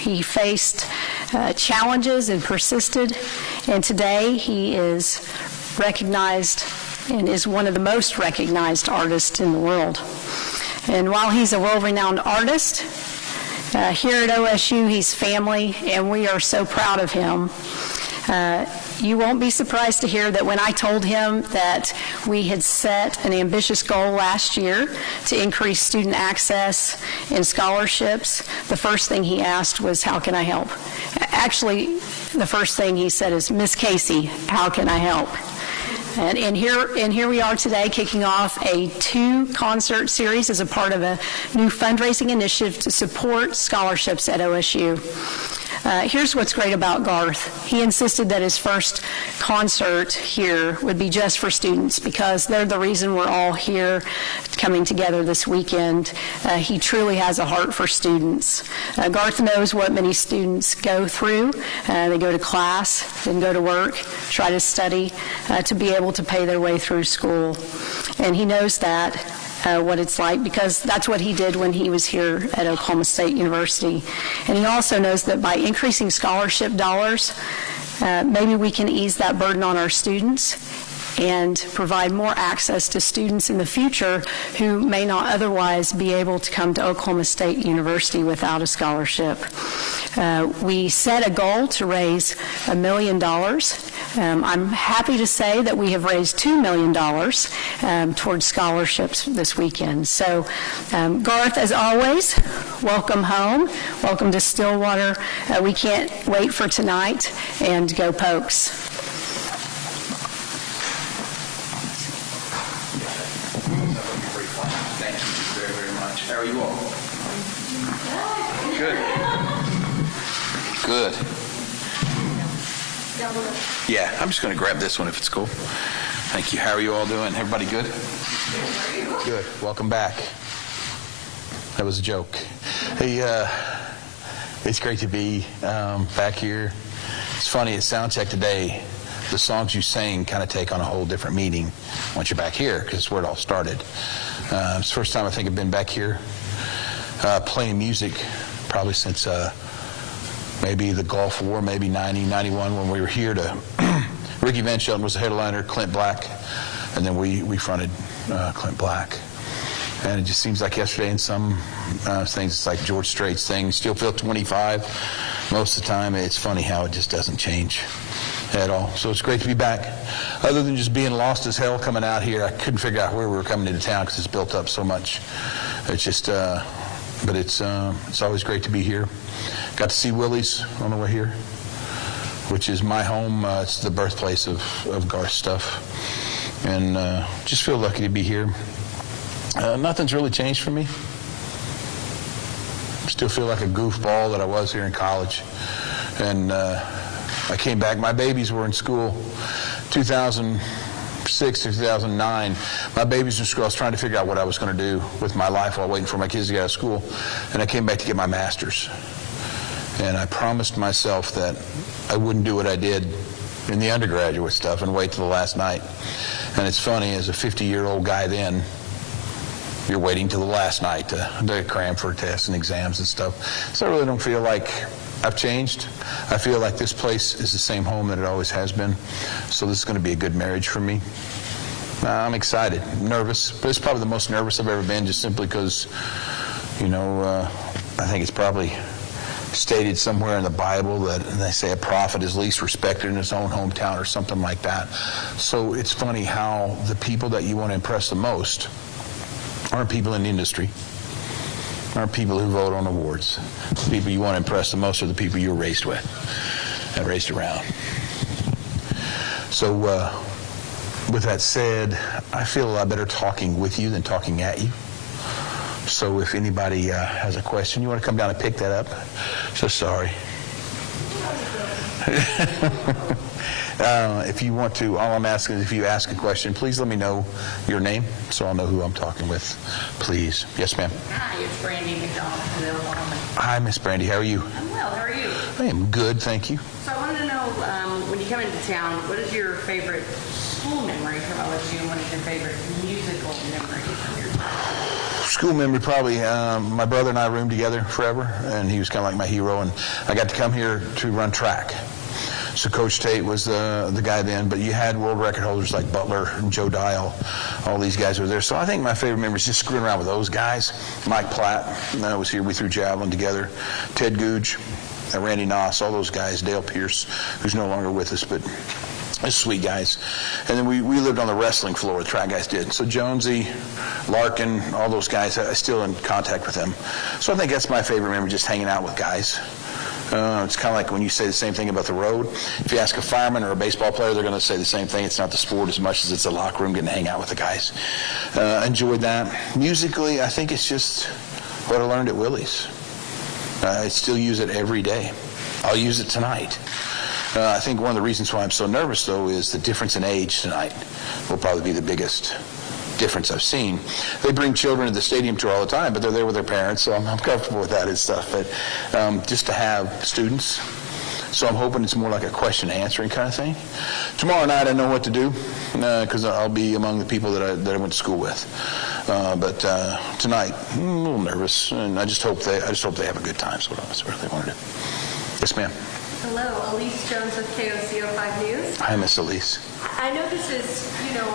He faced challenges and persisted, and today he is recognized and is one of the most recognized artists in the world. And while he's a world-renowned artist, here at OSU he's family, and we are so proud of him. You won't be surprised to hear that when I told him that we had set an ambitious goal last year to increase student access and scholarships, the first thing he asked was, how can I help? Actually, the first thing he said is, Miss Kayse, how can I help? And here we are today, kicking off a 2-concert series as a part of a new fundraising initiative to support scholarships at OSU. Here's what's great about Garth. He insisted that his first concert here would be just for students because they're the reason we're all here coming together this weekend. He truly has a heart for students. Garth knows what many students go through. They go to class, then go to work, try to study to be able to pay their way through school. And he knows that. What it's like, because that's what he did when he was here at Oklahoma State University. And he also knows that by increasing scholarship dollars, maybe we can ease that burden on our students and provide more access to students in the future who may not otherwise be able to come to Oklahoma State University without a scholarship. We set a goal to raise $1 million. I'm happy to say that we have raised $2 million towards scholarships this weekend. So, Garth, as always, welcome home. Welcome to Stillwater. We can't wait for tonight, and go Pokes. Thank you very, very much. How are you all? Good. Good. Yeah, I'm just going to grab this one if it's cool. Thank you. How are you all doing? Everybody good? Good. Welcome back. That was a joke. Hey, it's great to be back here. It's funny, at Soundcheck today, the songs you sang kind of take on a whole different meaning once you're back here, because it's where it all started. It's the first time I think I've been back here playing music probably since maybe the Gulf War, maybe 90, 91, when we were here to Ricky Van Shelton was the headliner, Clint Black, and then we fronted Clint Black. And it just seems like yesterday in some things, it's like George Strait's thing, still feel 25 most of the time. It's funny how it just doesn't change at all. So it's great to be back. Other than just being lost as hell coming out here, I couldn't figure out where we were coming into town because it's built up so much. It's just, but it's always great to be here. Got to see Willie's on the way here, which is my home. It's the birthplace of Garth stuff. And just feel lucky to be here. Nothing's really changed for me. Still feel like a goofball that I was here in college. And I came back. My babies were in school 2006 to 2009. My babies were in school. I was trying to figure out what I was going to do with my life while waiting for my kids to get out of school. And I came back to get my master's. And I promised myself that I wouldn't do what I did in the undergraduate stuff and wait till the last night. And it's funny, as a 50-year-old guy then, you're waiting till the last night to cram for tests and exams and stuff. So I really don't feel like I've changed. I feel like this place is the same home that it always has been. So this is going to be a good marriage for me. I'm excited, nervous, but it's probably the most nervous I've ever been, just simply because, I think it's probably stated somewhere in the Bible that they say a prophet is least respected in his own hometown or something like that. So it's funny how the people that you want to impress the most aren't people in the industry, aren't people who vote on awards. The people you want to impress the most are the people you're raised with and raised around. So with that said, I feel a lot better talking with you than talking at you. So if anybody has a question, you want to come down and pick that up? So sorry. If you want to, all I'm asking is if you ask a question, please let me know your name so I'll know who I'm talking with, please. Yes, ma'am. Hi, it's Brandy McDonald from Oklahoma. Hi, Miss Brandy. How are you? I'm well. How are you? I am good, thank you. So I wanted to know, when you come into town, what is your favorite school memory from OSU and what is your favorite musical memory from your time? school memory, probably my brother and I roomed together forever, and he was kind of like my hero, and I got to come here to run track. So Coach Tate was the guy then, but you had world record holders like Butler and Joe Dial. All these guys were there. So I think my favorite memory is just screwing around with those guys. Mike Platt was here. We threw javelin together. Ted Googe, Randy Noss, all those guys. Dale Pierce, who's no longer with us, but sweet guys. And then we lived on the wrestling floor, the track guys did. So Jonesy, Larkin, all those guys, I'm still in contact with them. So I think that's my favorite memory, just hanging out with guys. It's kind of like when you say the same thing about the road. If you ask a fireman or a baseball player, they're going to say the same thing. It's not the sport as much as it's the locker room, getting to hang out with the guys. Enjoyed that. Musically, I think it's just what I learned at Willie's. I still use it every day. I'll use it tonight. I think one of the reasons why I'm so nervous, though, is the difference in age tonight will probably be the biggest difference I've seen. They bring children to the stadium tour all the time, but they're there with their parents, so I'm comfortable with that and stuff. But just to have students, so I'm hoping it's more like a question answering kind of thing. Tomorrow night I know what to do because I'll be among the people that I went to school with. But tonight I'm a little nervous, and I just hope they have a good time. So that's what I really want to do. Yes, ma'am. Hello, Elise Jones with KOCO 5 News. Hi, Miss Elise. I know this is,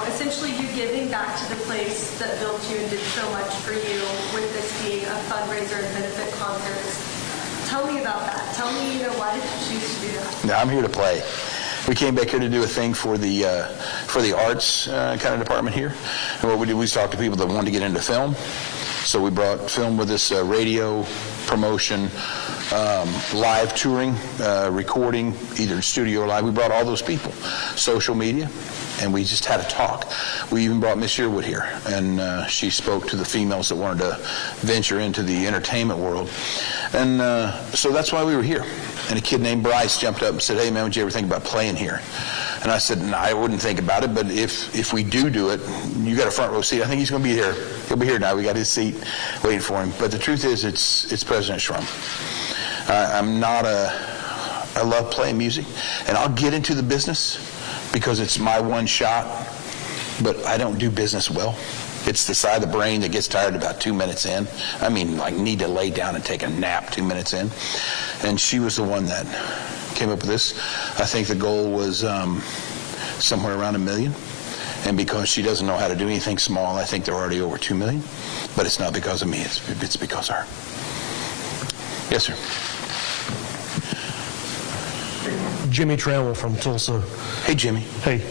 essentially you giving back to the place that built you and did so much for you, with this being a fundraiser and benefit concerts. Tell me about that. Tell me, why did you choose to do that? Now, I'm here to play. We came back here to do a thing for the arts kind of department here. And what we did, we talked to people that wanted to get into film. So we brought film with us, radio, promotion, live touring, recording, either in studio or live. We brought all those people, social media, and we just had a talk. We even brought Miss Yearwood here, and she spoke to the females that wanted to venture into the entertainment world. And so that's why we were here. And a kid named Bryce jumped up and said, "Hey, man, would you ever think about playing here?" And I said, "No, I wouldn't think about it, but if we do it, you got a front row seat. I think he's going to be here. He'll be here now. We got his seat waiting for him." But the truth is, it's President Shrum. I love playing music, and I'll get into the business because it's my one shot, but I don't do business well. It's the side of the brain that gets tired about 2 minutes in. I mean, like, need to lay down and take a nap 2 minutes in. And she was the one that came up with this. I think the goal was somewhere around $1 million. And because she doesn't know how to do anything small, I think they're already over $2 million. But it's not because of me. It's because of her. Yes, sir. Jimmy Trammell from Tulsa. Hey, Jimmy. Hey,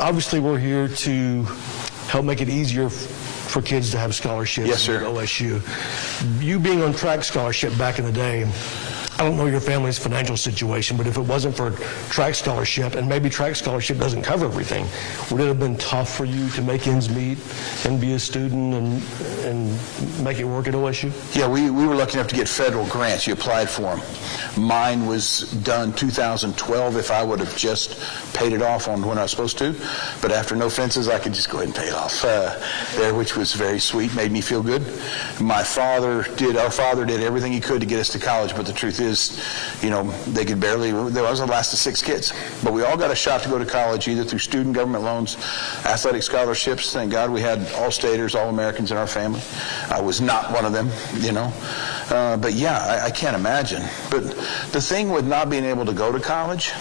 obviously we're here to help make it easier for kids to have scholarships. Yes, sir. At OSU. You being on track scholarship back in the day, I don't know your family's financial situation, but if it wasn't for track scholarship, and maybe track scholarship doesn't cover everything, would it have been tough for you to make ends meet and be a student and make it work at OSU? Yeah, we were lucky enough to get federal grants. You applied for them. Mine was done 2012 if I would have just paid it off on when I was supposed to. But after no fences, I could just go ahead and pay it off there, which was very sweet, made me feel good. Our father did everything he could to get us to college, but the truth is, they could barely, there was the last of 6 kids. But we all got a shot to go to college, either through student government loans, athletic scholarships. Thank God we had All-Staters, All-Americans in our family. I was not one of them, But yeah, I can't imagine. But the thing with not being able to go to college,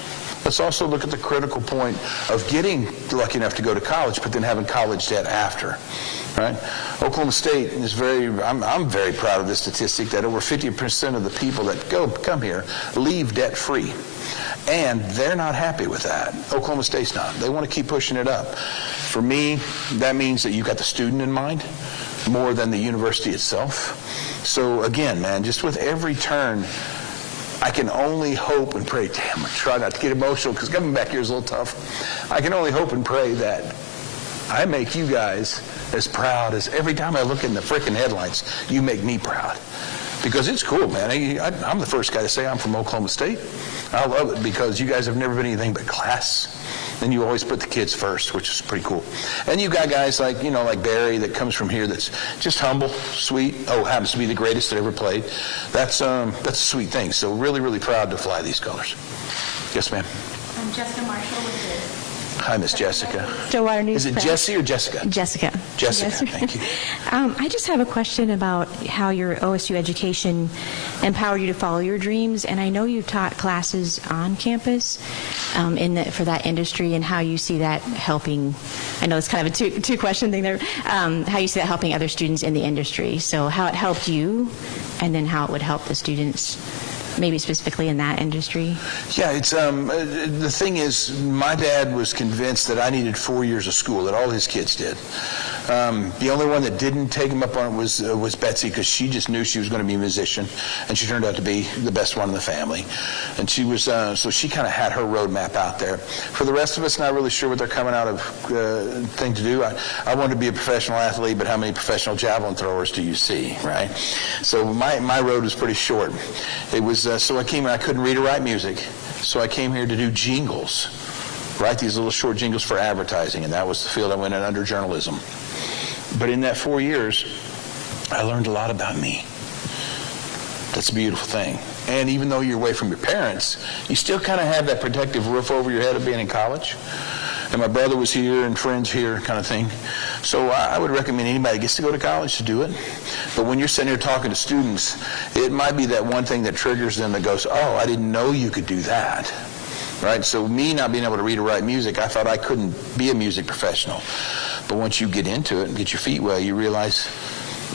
let's also look at the critical point of getting lucky enough to go to college, but then having college debt after, right? Oklahoma State is I'm very proud of this statistic that over 50% of the people that come here leave debt-free. And they're not happy with that. Oklahoma State's not. They want to keep pushing it up. For me, that means that you've got the student in mind more than the university itself. So again, man, just with every turn, I can only hope and pray. Damn, I try not to get emotional because coming back here is a little tough. I can only hope and pray that I make you guys as proud as every time I look in the freaking headlines, you make me proud. Because it's cool, man. I'm the first guy to say I'm from Oklahoma State. I love it because you guys have never been anything but class. And you always put the kids first, which is pretty cool. And you got guys like Barry that comes from here that's just humble, sweet, happens to be the greatest that ever played. That's a sweet thing. So really, really proud to fly these colors. Yes, ma'am. I'm Jessica Marshall with Hi, Miss Jessica. Stillwater News Is it Press. Jesse or Jessica? Jessica. Jessica, Yes. thank you. I just have a question about how your OSU education empowered you to follow your dreams. And I know you taught classes on campus for that industry, and how you see that helping. I know it's kind of a two-question thing there. How you see that helping other students in the industry. So how it helped you, and then how it would help the students, maybe specifically in that industry. Yeah, it's the thing is, my dad was convinced that I needed 4 years of school, that all his kids did. The only one that didn't take him up on it was Betsy, because she just knew she was going to be a musician, and she turned out to be the best one in the family. And she was so she kind of had her roadmap out there. For the rest of us, not really sure what they're coming out of thing to do. I wanted to be a professional athlete, but how many professional javelin throwers do you see, right? So my road was pretty short. It was so I came here. I couldn't read or write music, so I came here to do jingles, write these little short jingles for advertising, and that was the field I went in under, journalism. But in that 4 years, I learned a lot about me. That's a beautiful thing. And even though you're away from your parents, you still kind of have that protective roof over your head of being in college. And my brother was here and friends here kind of thing. So I would recommend anybody that gets to go to college to do it. But when you're sitting here talking to students, it might be that one thing that triggers them that goes, oh, I didn't know you could do that. Right? So me not being able to read or write music, I thought I couldn't be a music professional. But once you get into it and get your feet wet, you realize,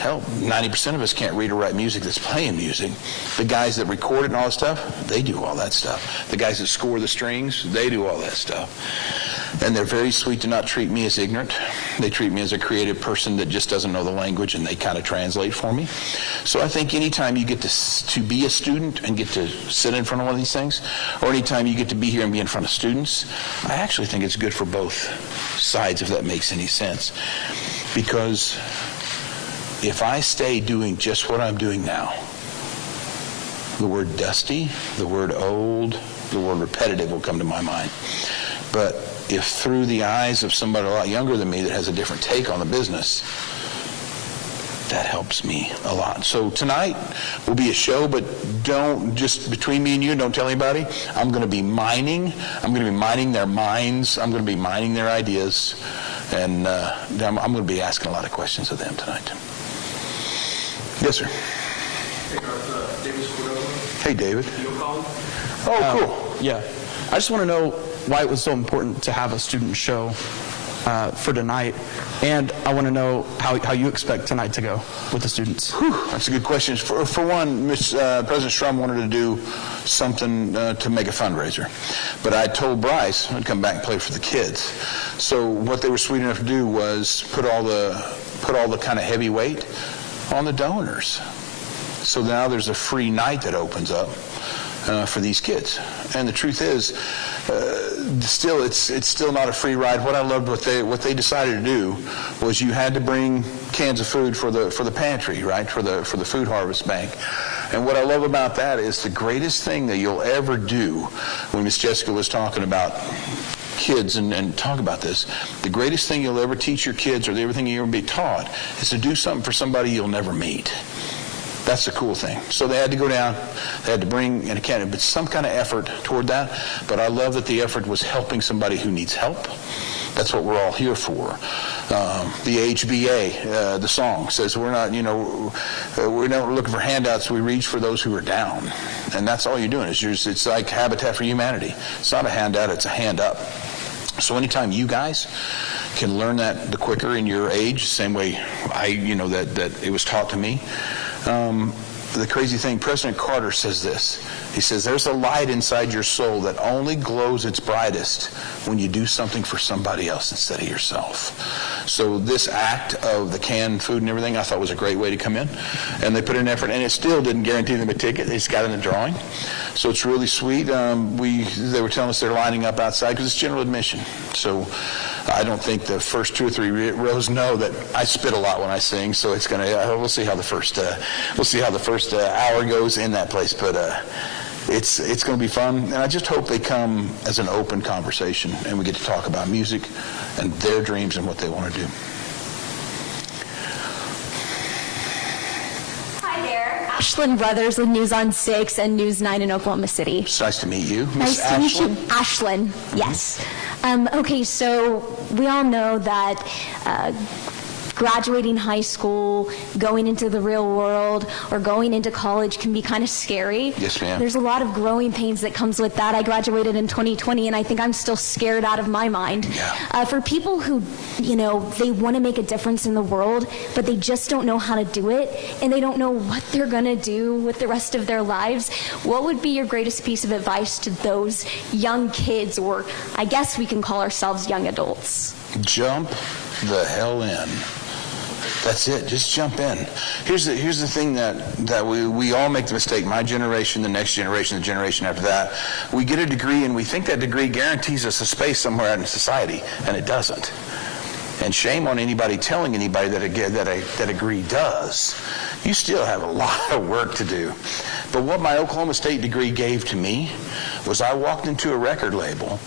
hell, 90% of us can't read or write music that's playing music. The guys that record it and all that stuff, they do all that stuff. The guys that score the strings, they do all that stuff. And they're very sweet to not treat me as ignorant. They treat me as a creative person that just doesn't know the language, and they kind of translate for me. So I think anytime you get to be a student and get to sit in front of one of these things, or anytime you get to be here and be in front of students, I actually think it's good for both sides, if that makes any sense. Because if I stay doing just what I'm doing now, the word dusty, the word old, the word repetitive will come to my mind. But if through the eyes of somebody a lot younger than me that has a different take on the business, that helps me a lot. So tonight will be a show, but don't, just between me and you, don't tell anybody. I'm going to be mining. I'm going to be mining their minds. I'm going to be mining their ideas. And I'm going to be asking a lot of questions of them tonight. Yes, sir. Hey, Garth, David Cordova. Hey, David. You call? Oh, cool. Yeah. I just want to know why it was so important to have a student show for tonight, and I want to know how you expect tonight to go with the students. Whew, that's a good question. For one, President Shrum wanted to do something to make a fundraiser, but I told Bryce I'd come back and play for the kids. So what they were sweet enough to do was put all the kind of heavy weight on the donors. So now there's a free night that opens up for these kids. And the truth is, still, it's still not a free ride. What I loved what they decided to do was you had to bring cans of food for the pantry, right, for the food harvest bank. And what I love about that is the greatest thing that you'll ever do, when Miss Jessica was talking about kids and talk about this, the greatest thing you'll ever teach your kids, or everything you'll ever be taught, is to do something for somebody you'll never meet. That's the cool thing. So they had to go down, they had to bring an account, but some kind of effort toward that. But I love that the effort was helping somebody who needs help. That's what we're all here for. The HBA, the song says we're not looking for handouts. We reach for those who are down, and that's all you're doing. It's like Habitat for Humanity. It's not a handout; it's a hand up. So anytime you guys can learn that, the quicker in your age, same way that it was taught to me. The crazy thing, President Carter says this. He says, there's a light inside your soul that only glows its brightest when you do something for somebody else instead of yourself. So this act of the canned food and everything, I thought was a great way to come in. And they put in effort, and it still didn't guarantee them a ticket. They just got in the drawing. So it's really sweet. They were telling us they're lining up outside because it's general admission. So I don't think the first 2 or 3 rows know that I spit a lot when I sing. So it's we'll see how the first hour goes in that place. But it's going to be fun, and I just hope they come as an open conversation, and we get to talk about music and their dreams and what they want to do. Hi there, Ashlyn Brothers with News on 6 and News 9 in Oklahoma City. It's nice to meet you, Nice Miss to meet you, Ashlyn. Ashlyn. Yes. Okay, so we all know that graduating high school, going into the real world, or going into college can be kind of scary. Yes, ma'am. There's a lot of growing pains that comes with that. I graduated in 2020, and I think I'm still scared out of my mind. Yeah. For people who, they want to make a difference in the world, but they just don't know how to do it, and they don't know what they're going to do with the rest of their lives, what would be your greatest piece of advice to those young kids, or I guess we can call ourselves young adults? Jump the hell in. That's it. Just jump in. Here's the thing that we all make the mistake. My generation, the next generation, the generation after that. We get a degree and we think that degree guarantees us a space somewhere out in society, and it doesn't. And shame on anybody telling anybody that a degree does. You still have a lot of work to do. But what my Oklahoma State degree gave to me was I walked into a record label,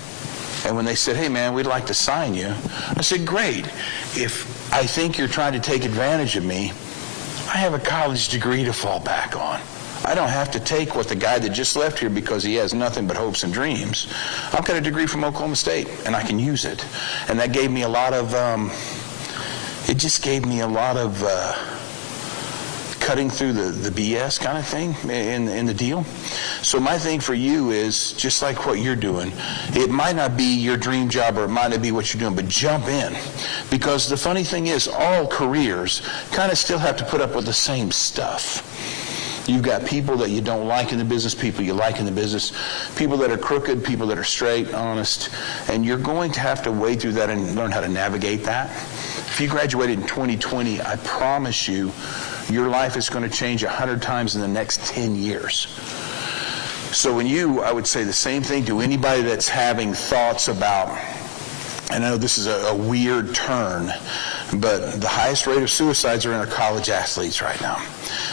and when they said, "Hey, man, we'd like to sign you," I said, "Great. If I think you're trying to take advantage of me, I have a college degree to fall back on. I don't have to take what the guy that just left here because he has nothing but hopes and dreams. I've got a degree from Oklahoma State, and I can use it." And that gave me a lot of, it just gave me a lot of cutting through the BS kind of thing in the deal. So my thing for you is, just like what you're doing, it might not be your dream job or it might not be what you're doing, but jump in. Because the funny thing is, all careers kind of still have to put up with the same stuff. You've got people that you don't like in the business, people you like in the business, people that are crooked, people that are straight, honest, and you're going to have to wade through that and learn how to navigate that. If you graduated in 2020, I promise you, your life is going to change 100 times in the next 10 years. So I would say the same thing to anybody that's having thoughts about, I know this is a weird turn, but the highest rate of suicides are in our college athletes right now.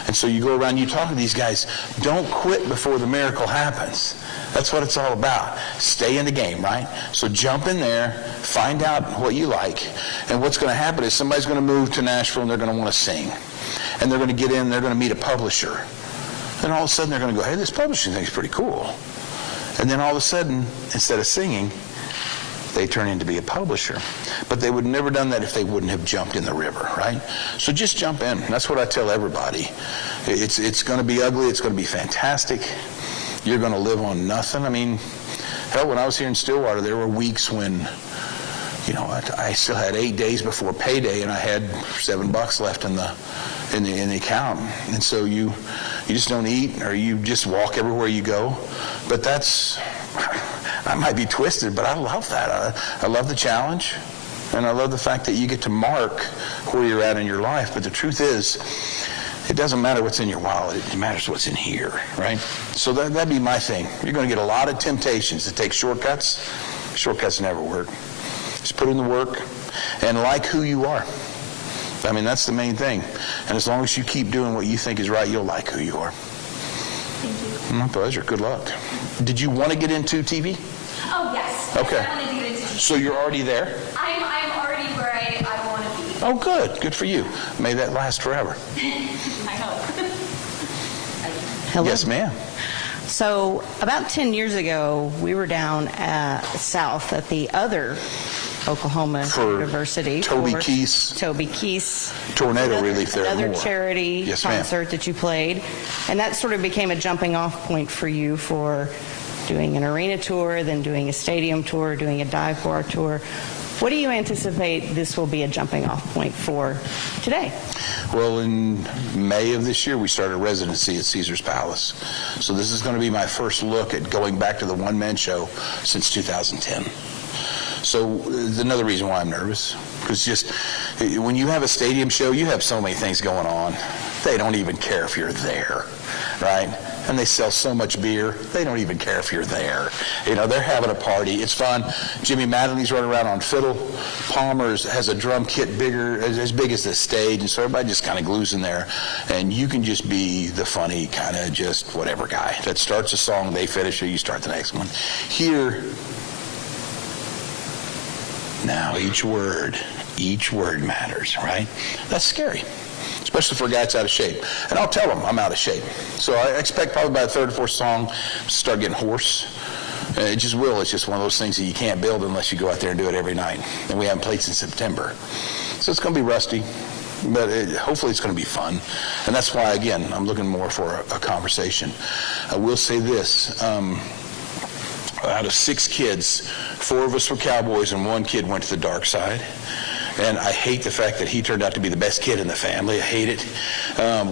And so you go around, you talk to these guys, don't quit before the miracle happens. That's what it's all about. Stay in the game, right? So jump in there, find out what you like, and what's going to happen is somebody's going to move to Nashville and they're going to want to sing. And they're going to get in, they're going to meet a publisher. Then all of a sudden they're going to go, "Hey, this publishing thing's pretty cool." And then all of a sudden, instead of singing, they turn in to be a publisher. But they would have never done that if they wouldn't have jumped in the river, right? So just jump in. That's what I tell everybody. It's going to be ugly. It's going to be fantastic. You're going to live on nothing. I mean, hell, when I was here in Stillwater, there were weeks when, I still had 8 days before payday, and I had $7 left in the account. And so you just don't eat, or you just walk everywhere you go. But I might be twisted, but I love that. I love the challenge, and I love the fact that you get to mark where you're at in your life. But the truth is, it doesn't matter what's in your wallet. It matters what's in here, right? So that'd be my thing. You're going to get a lot of temptations to take shortcuts. Shortcuts never work. Just put in the work and like who you are. I mean, that's the main thing. And as long as you keep doing what you think is right, you'll like who you are. Thank you. My pleasure. Good luck. Did you want to get into TV? Oh, yes. Okay. Yes, I want to get into TV. So you're already there? I'm already where I want to be. Oh, good. Good for you. May that last forever. I hope. Hello. Yes, ma'am. So about 10 years ago, we were down south at the other Oklahoma For University. Toby for Kayse. Toby Kayse. Tornado relief there at Another Moore. charity Yes, ma'am. concert that you played. And that sort of became a jumping off point for you for doing an arena tour, then doing a stadium tour, doing a dive bar tour. What do you anticipate this will be a jumping off point for today? Well, in May of this year, we started residency at Caesar's Palace. So this is going to be my first look at going back to the one-man show since 2010. So another reason why I'm nervous, because just when you have a stadium show, you have so many things going on. They don't even care if you're there, right? And they sell so much beer, they don't even care if you're there. They're having a party. It's fun. Jimmy Maddeney's running around on fiddle. Palmer's has a drum kit as big as the stage, and so everybody just kind of glues in there. And you can just be the funny kind of just whatever guy that starts a song, they finish it, you start the next one. Here, now each word matters, right? That's scary, especially for a guy that's out of shape. And I'll tell him I'm out of shape. So I expect probably by the third or fourth song to start getting hoarse. It just will. It's just one of those things that you can't build unless you go out there and do it every night. And we haven't played since September. So it's going to be rusty, but hopefully it's going to be fun. And that's why, again, I'm looking more for a conversation. I will say this. Out of 6 kids, 4 of us were Cowboys and 1 kid went to the dark side. And I hate the fact that he turned out to be the best kid in the family. I hate it.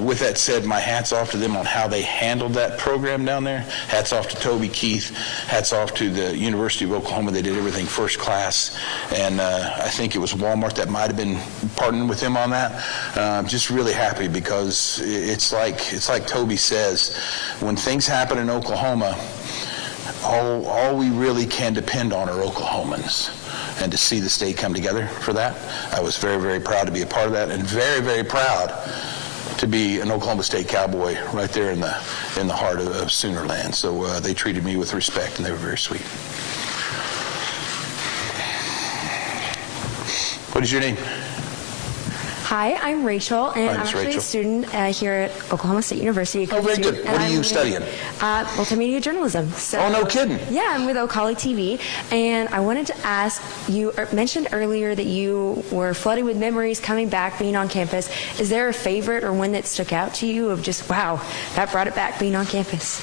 With that said, my hat's off to them on how they handled that program down there. Hats off to Toby Keith. Hats off to the University of Oklahoma. They did everything first class. And I think it was Walmart that might have been partnering with them on that. Just really happy because it's like Toby says, when things happen in Oklahoma, all we really can depend on are Oklahomans. And to see the state come together for that, I was very, very proud to be a part of that, and very, very proud to be an Oklahoma State Cowboy right there in the heart of Sooner land. So they treated me with respect, and they were very sweet. What is your name? Hi, I'm Rachel, and Hi, I'm Miss actually Rachel. a student here at Oklahoma State University. Oh, very good. What are you studying? Multimedia journalism. So, Oh, no kidding. Yeah, I'm with Okali TV, and I wanted to ask, you mentioned earlier that you were flooded with memories coming back, being on campus. Is there a favorite or one that stuck out to you of just, wow, that brought it back being on campus?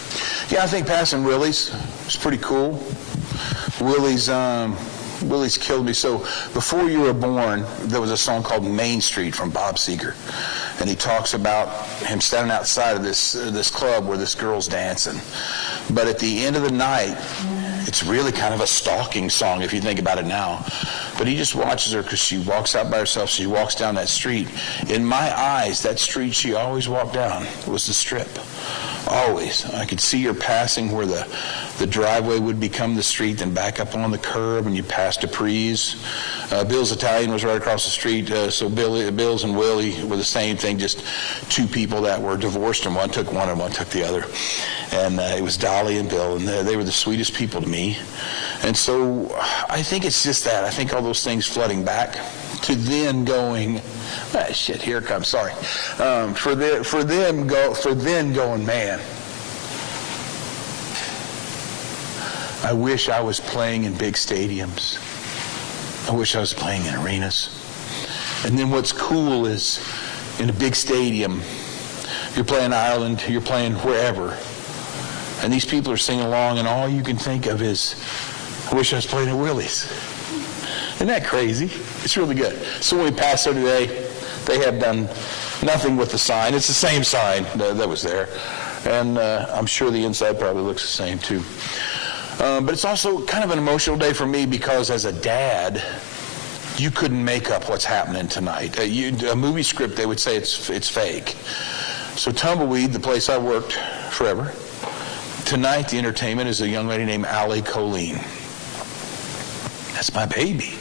Yeah, I think passing Willie's was pretty cool. Willie's killed me. So before you were born, there was a song called Main Street from Bob Seger. And he talks about him standing outside of this club where this girl's dancing. But at the end of the night, it's really kind of a stalking song if you think about it now. But he just watches her because she walks out by herself. She walks down that street. In my eyes, that street she always walked down was the Strip. Always. I could see her passing where the driveway would become the street, then back up on the curb, and you pass Dupree's. Bill's Italian was right across the street, so Bill's and Willie were the same thing, just 2 people that were divorced, and one took one and one took the other. And it was Dolly and Bill, and they were the sweetest people to me. And so I think it's just that. I think all those things flooding back to then going, shit, here it comes, sorry. For then going, man, I wish I was playing in big stadiums. I wish I was playing in arenas. And then what's cool is in a big stadium, you're playing Ireland, you're playing wherever, and these people are singing along, and all you can think of is, I wish I was playing at Willie's. Isn't that crazy? It's really good. So when we passed there today, they have done nothing with the sign. It's the same sign that was there. And I'm sure the inside probably looks the same too. But it's also kind of an emotional day for me because as a dad, you couldn't make up what's happening tonight. A movie script, they would say it's fake. So Tumbleweed, the place I worked forever, tonight the entertainment is a young lady named Allie Colleen. That's my baby.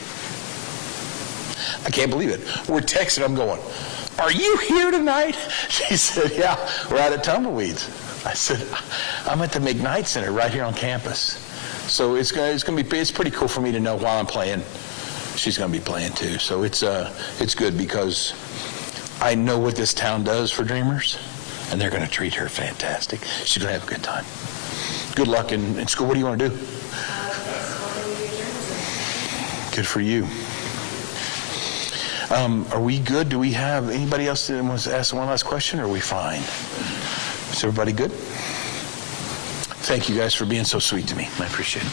I can't believe it. We're texting, I'm going, are you here tonight? She said, yeah, we're out at Tumbleweeds. I said, I'm at the McKnight Center right here on campus. So it's pretty cool for me to know while I'm playing, she's going to be playing too. So it's good because I know what this town does for dreamers, and they're going to treat her fantastic. She's going to have a good time. Good luck in school. What do you want to do? Good for you. Are we good? Do we have anybody else that wants to ask one last question, or are we fine? Is everybody good? Thank you guys for being so sweet to me. I appreciate it.